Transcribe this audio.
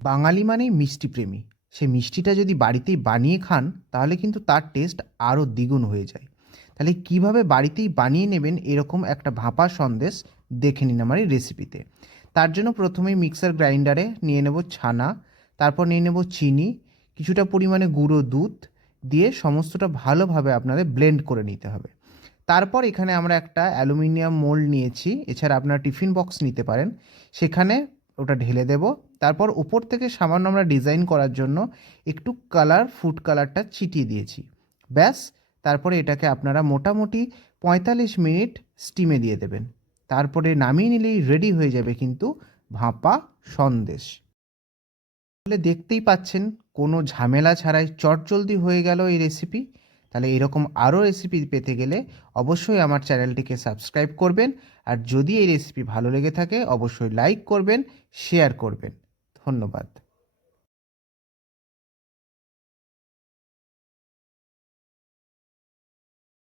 বাঙালি মানেই মিষ্টি প্রেমী। সে মিষ্টিটা যদি বাড়িতেই বানিয়ে খান তাহলে কিন্তু তার টেস্ট আরও দ্বিগুণ হয়ে যায়। তাহলে কিভাবে বাড়িতেই বানিয়ে নেবেন এরকম একটা ভাপা সন্দেশ দেখে নিন আমার এই রেসিপিতে। তার জন্য প্রথমেই মিক্সার গ্রাইন্ডারে নিয়ে নেব ছানা, তারপর নিয়ে নেব চিনি, কিছুটা পরিমাণে গুঁড়ো দুধ দিয়ে সমস্তটা ভালোভাবে আপনাদের ব্লেন্ড করে নিতে হবে। তারপর এখানে আমরা একটা অ্যালুমিনিয়াম মোল্ড নিয়েছি, এছাড়া আপনারা টিফিন বক্স নিতে পারেন, সেখানে ওটা ঢেলে দেব। তারপর উপর থেকে সামান্য আমরা ডিজাইন করার জন্য একটু ফুড কালারটা ছিটিয়ে দিয়েছি। ব্যাস, তারপরে এটাকে আপনারা মোটামুটি 45 মিনিট স্টিমে দিয়ে দেবেন। তারপরে নামিয়ে নিলেই রেডি হয়ে যাবে কিন্তু ভাপা সন্দেশ। তাহলে দেখতেই পাচ্ছেন কোনো ঝামেলা ছাড়াই চটজলদি হয়ে গেল এই রেসিপি। তাহলে এরকম আরও রেসিপি পেতে গেলে অবশ্যই আমার চ্যানেলটিকে সাবস্ক্রাইব করবেন। আর যদি এই রেসিপি ভালো লেগে থাকে অবশ্যই লাইক করবেন, শেয়ার করবেন। ধন্যবাদ।